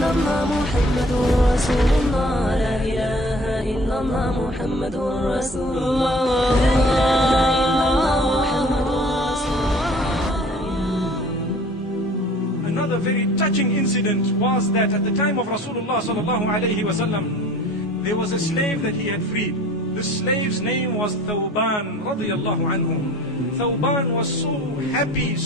إلا الله محمد رسول الله لا إله إلا الله محمد رسول الله لا إله إلا الله محمد رسول الله. Another very touching incident was that at the time of Rasulullah sallallahu alayhi wa sallam, there was a slave that he had freed. The slave's name was Thawban radiyallahu anhu. Thawban was so happy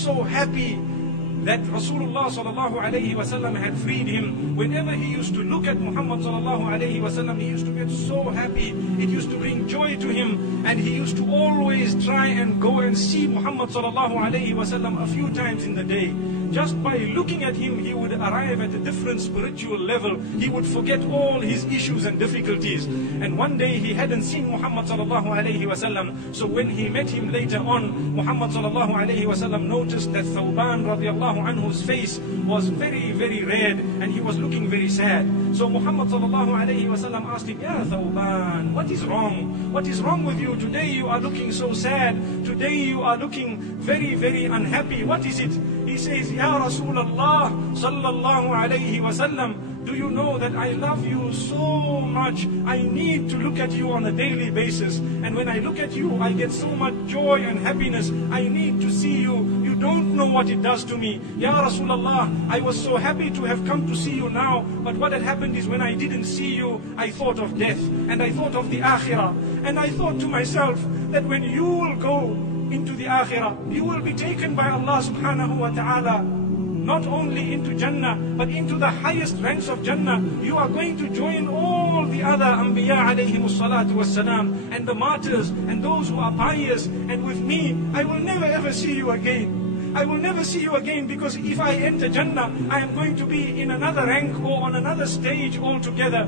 that Rasulullah sallallahu alayhi wa sallam had freed him. Whenever he used to look at Muhammad sallallahu alayhi wa sallam, he used to get so happy. It used to bring joy to him, and he used to always try and go and see Muhammad sallallahu alayhi wa sallam a few times in the day. Just by looking at him, he would arrive at a different spiritual level. He would forget all his issues and difficulties. And one day he hadn't seen Muhammad sallallahu alayhi wa sallam. So when he met him later on, Muhammad sallallahu alayhi wa sallam noticed that Thawban radiallahu anhu's face was very red, and he was looking very sad. So Muhammad sallallahu alayhi wa sallam asked him, Ya Thawban, what is wrong? What is wrong with you? Today you are looking so sad. Today you are looking very unhappy. What is it? He says, Ya Rasulullah sallallahu alayhi wa sallam, do you know that I love you so much? I need to look at you on a daily basis. And when I look at you, I get so much joy and happiness. I need to see you. You don't know what it does to me. Ya Rasulullah, I was so happy to have come to see you now. But what had happened is when I didn't see you, I thought of death. And I thought of the akhirah. And I thought to myself that when you will go into the akhirah, you will be taken by Allah subhanahu wa ta'ala, not only into Jannah, but into the highest ranks of Jannah. You are going to join all the other Anbiya alayhimus salatu wassalam, and the martyrs, and those who are pious. And with me, I will never ever see you again. I will never see you again, because if I enter Jannah, I am going to be in another rank or on another stage altogether.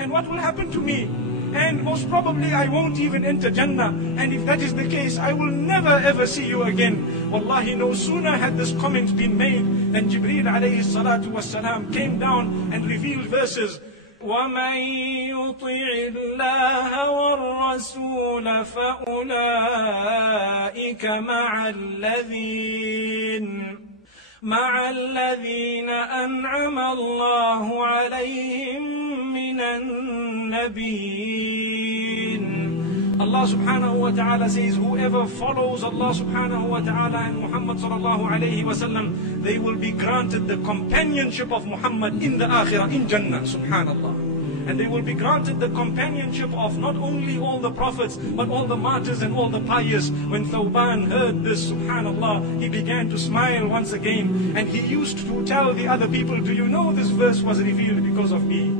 And what will happen to me? And most probably I won't even enter Jannah. And if that is the case, I will never ever see you again. Wallahi, no sooner had this comment been made than Jibreel alayhi salatu wassalam came down and revealed verses. وَمَن يُطِعِ اللَّهَ وَالرَّسُولَ فَأُولَئِكَ مع الذين أنعم الله عليهم من النبيين. Allah subhanahu wa ta'ala says, whoever follows Allah subhanahu wa ta'ala and Muhammad sallallahu alayhi wa sallam, they will be granted the companionship of Muhammad in the akhirah, in Jannah, subhanallah. And they will be granted the companionship of not only all the prophets, but all the martyrs and all the pious. When Thawban heard this, subhanallah, he began to smile once again. And he used to tell the other people, do you know this verse was revealed because of me?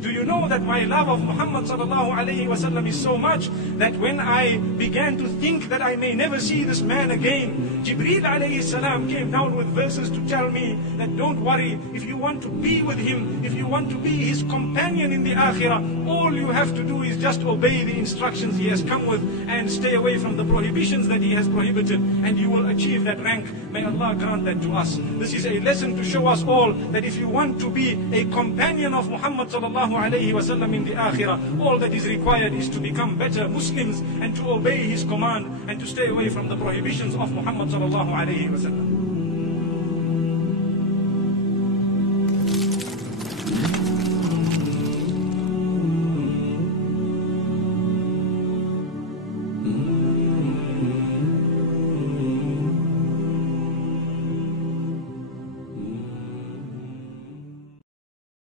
Do you know that my love of Muhammad sallallahu alayhi wa sallam is so much that when I began to think that I may never see this man again, Jibreel alayhi salam came down with verses to tell me that don't worry, if you want to be with him, if you want to be his companion in the akhirah, all you have to do is just obey the instructions he has come with and stay away from the prohibitions that he has prohibited, and you will achieve that rank. May Allah grant that to us. This is a lesson to show us all that if you want to be a companion of Muhammad sallallahu alayhi wa sallam in the akhirah, all that is required is to become better Muslims and to obey his command and to stay away from the prohibitions of Muhammad sallallahu alayhi wa sallam.